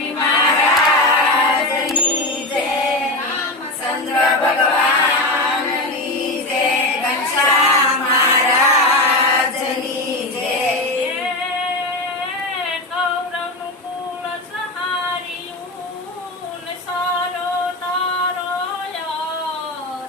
સ્વામી મહારાજની જય, રામચંદ્ર ભગવાનની જય, ઘનશ્યામ મહારાજની જય. કૌરવનું કુળ સહાર્યું ને સારો તારો યાર.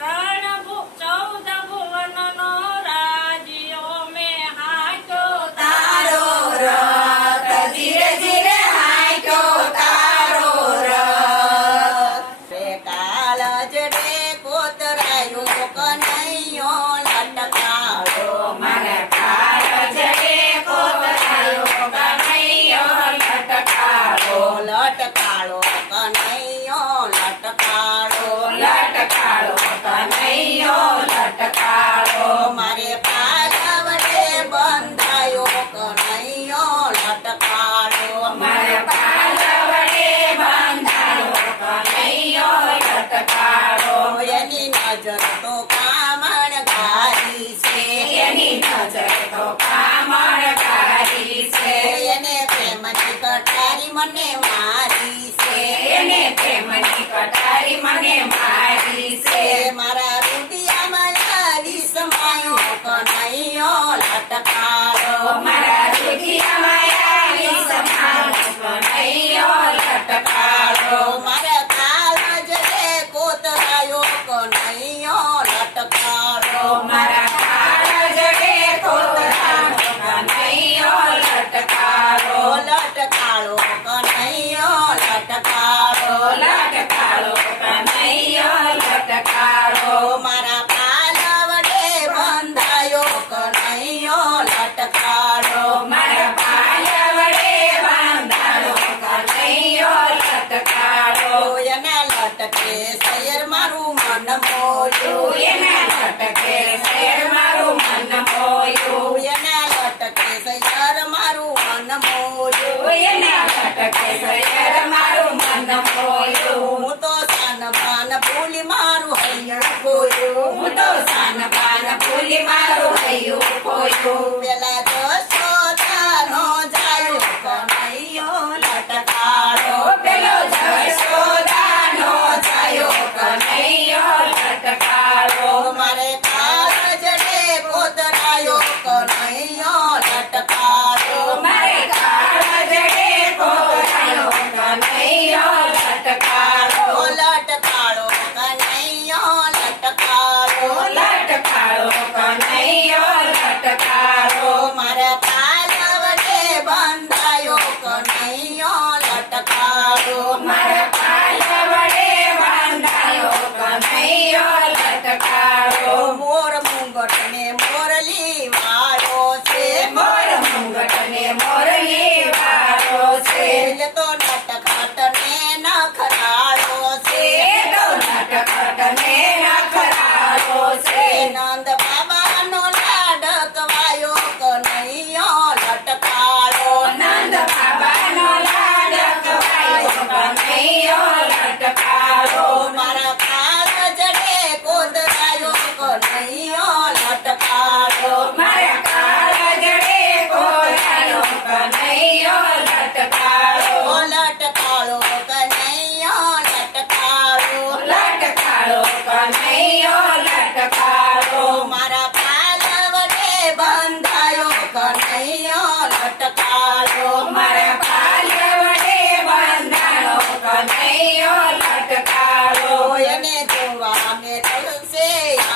14 ભુવનનો રાજ્યો મેં હાંક્યો તારો રથ, ધીરે ધીરે હાંક્યો તારો રથ. કાળ જડે કોતરાયો કનૈયો લટકાળો. મારા કાળ જડે કોતરાયો કનૈયો લટકાળો. લટકાળો કનૈયો લટકાળો. લટકાળો કનૈયો લટકાળો. મારે પાલવડે બંધાયો કનૈયો લટકાળો. મારા પાલવડે બંધાયો કનૈયો લટકાળો. એની નજર તો કામણગારી છે. એની નજર તો કામણગારી છે. એને પ્રેમની કટારી મને મારી છે. એને પ્રેમની કટારી મને મારી છે. મારા રુદિયામાં લાવી સમાયો કનૈયો લટકાળો. મારા રુધિયામાં આવી સમાયો કનૈયો લટકાળો. મારા કાળ જડે કોતરાયો કનૈયો લટકાળો. મારા કાળ જડે કોતરાયો કનૈયો લટકાળો. લટકાળો કનૈયો લટકાળો. લટકાળો કનૈયો લટકાળો. મારા પાલવડે બંધાયો કનૈયો લટકાળો. મારા પાલવડે બાંધાયો કનૈયો લટકાળો. એના લટકે શેર મારું મન મોયું. એના લટકે શેર મારું મન મોયું. એના લટકે શેર મારું મન મોયું. એના લટકે શેર મારું મન મોયું. હું તો સાન પાન ભૂલી મારું હૈયું ખોયું. હું તો સાન પાન ભૂલી મારું હૈયું ખોયું. પેલા જશોદાનો જાયો કનૈયો લટકાળો. પેલો જશોદાનો જાયો કનૈયો લટકાળો. મારે કાળ જડે કોતરાયો કનૈયો લટકાળો. મારે કાળ જડે કોતરાયો કનૈયો લટકાળો. લટકાળો કનૈયો લટકાળો. લટકાળો કનૈયો લટકાળો. મારા પાલવડે બંધાયો કનૈયો લટકાળો. મારા પાલવડે બાંધાયો કનૈયો લટકાળો. મોર મુંગટ ને મોરલી વાળો છે. મોર મુંગટ ને મોરલી વાળો છે. એ તો નટખટ ને નખરાળો છે. એ તો નટખટ ને નખરાળો છે. નંદ બાબાનો લાડકવાયો કનૈયો લટકાળો. નંદ બાબાનો લાડકવાયો કનૈયો લટકાળો. મારા કાળ જડે કોતરાયો કનૈયો લટકાળો. મારા કાળ જડે કોતરાયો કનૈયો લટકાળો. લટકાળો કનૈયો લટકાળો. લટકાળો કનૈયો લટકાળો. મારા પાલવડે બંધાયો કનૈયો લટકાળો. મારા પાલવડે બાંધાયો કનૈયો લટકાળો. એને જોવાને તલસે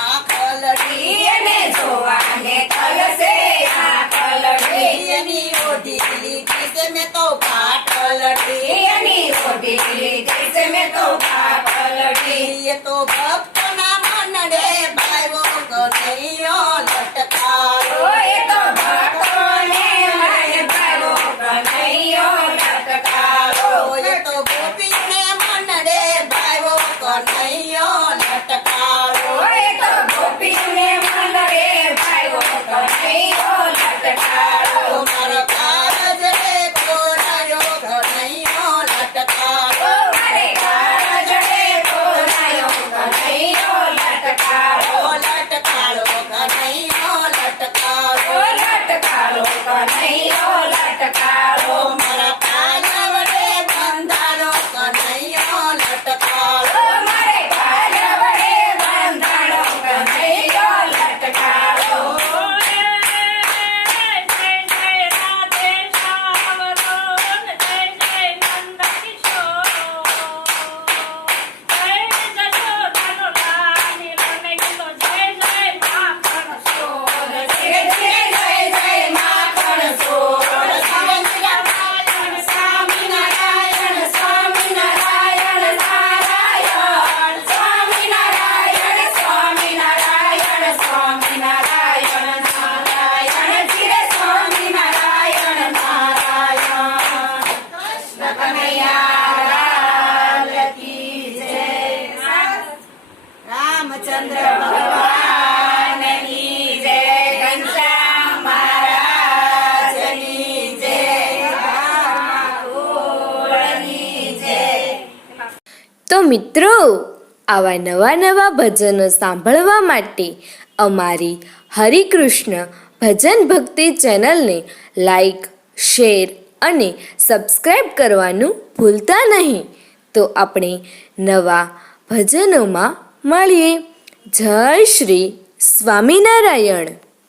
આંખલડી. એને જોવાને તલસે આંખલડી. એની ઓઢી લીધી છે મેં તો પાટલડી. એની ઓઢી લીધી છે મેં તો પાટલડી. એ તો ભક્તના મનડે ભાઈઓ કનૈયો લટકાળો. એ તો ભક્તોને માય ભાવો કનૈયો લટકાળો. એ તો ગોપીને મનડે ભાઈઓ કનૈયો લટકાળો. એ તો ગોપીને મંડળે ભાવો કનૈયો લટકાળો. મારા કાળ જડે કોરાયો કનૈયો લટકાળો. મારે કાળ જડે કોરાયો કનૈયો તો મિત્રો, આવા નવા ભજનો સાંભળવા માટે અમારી હરિકૃષ્ણ ભજન ભક્તિ ચેનલને લાઈક, શેર અને સબસ્ક્રાઈબ કરવાનું ભૂલતા નહીં. તો આપણે નવા ભજનોમાં મળીએ. જય શ્રી સ્વામિનારાયણ.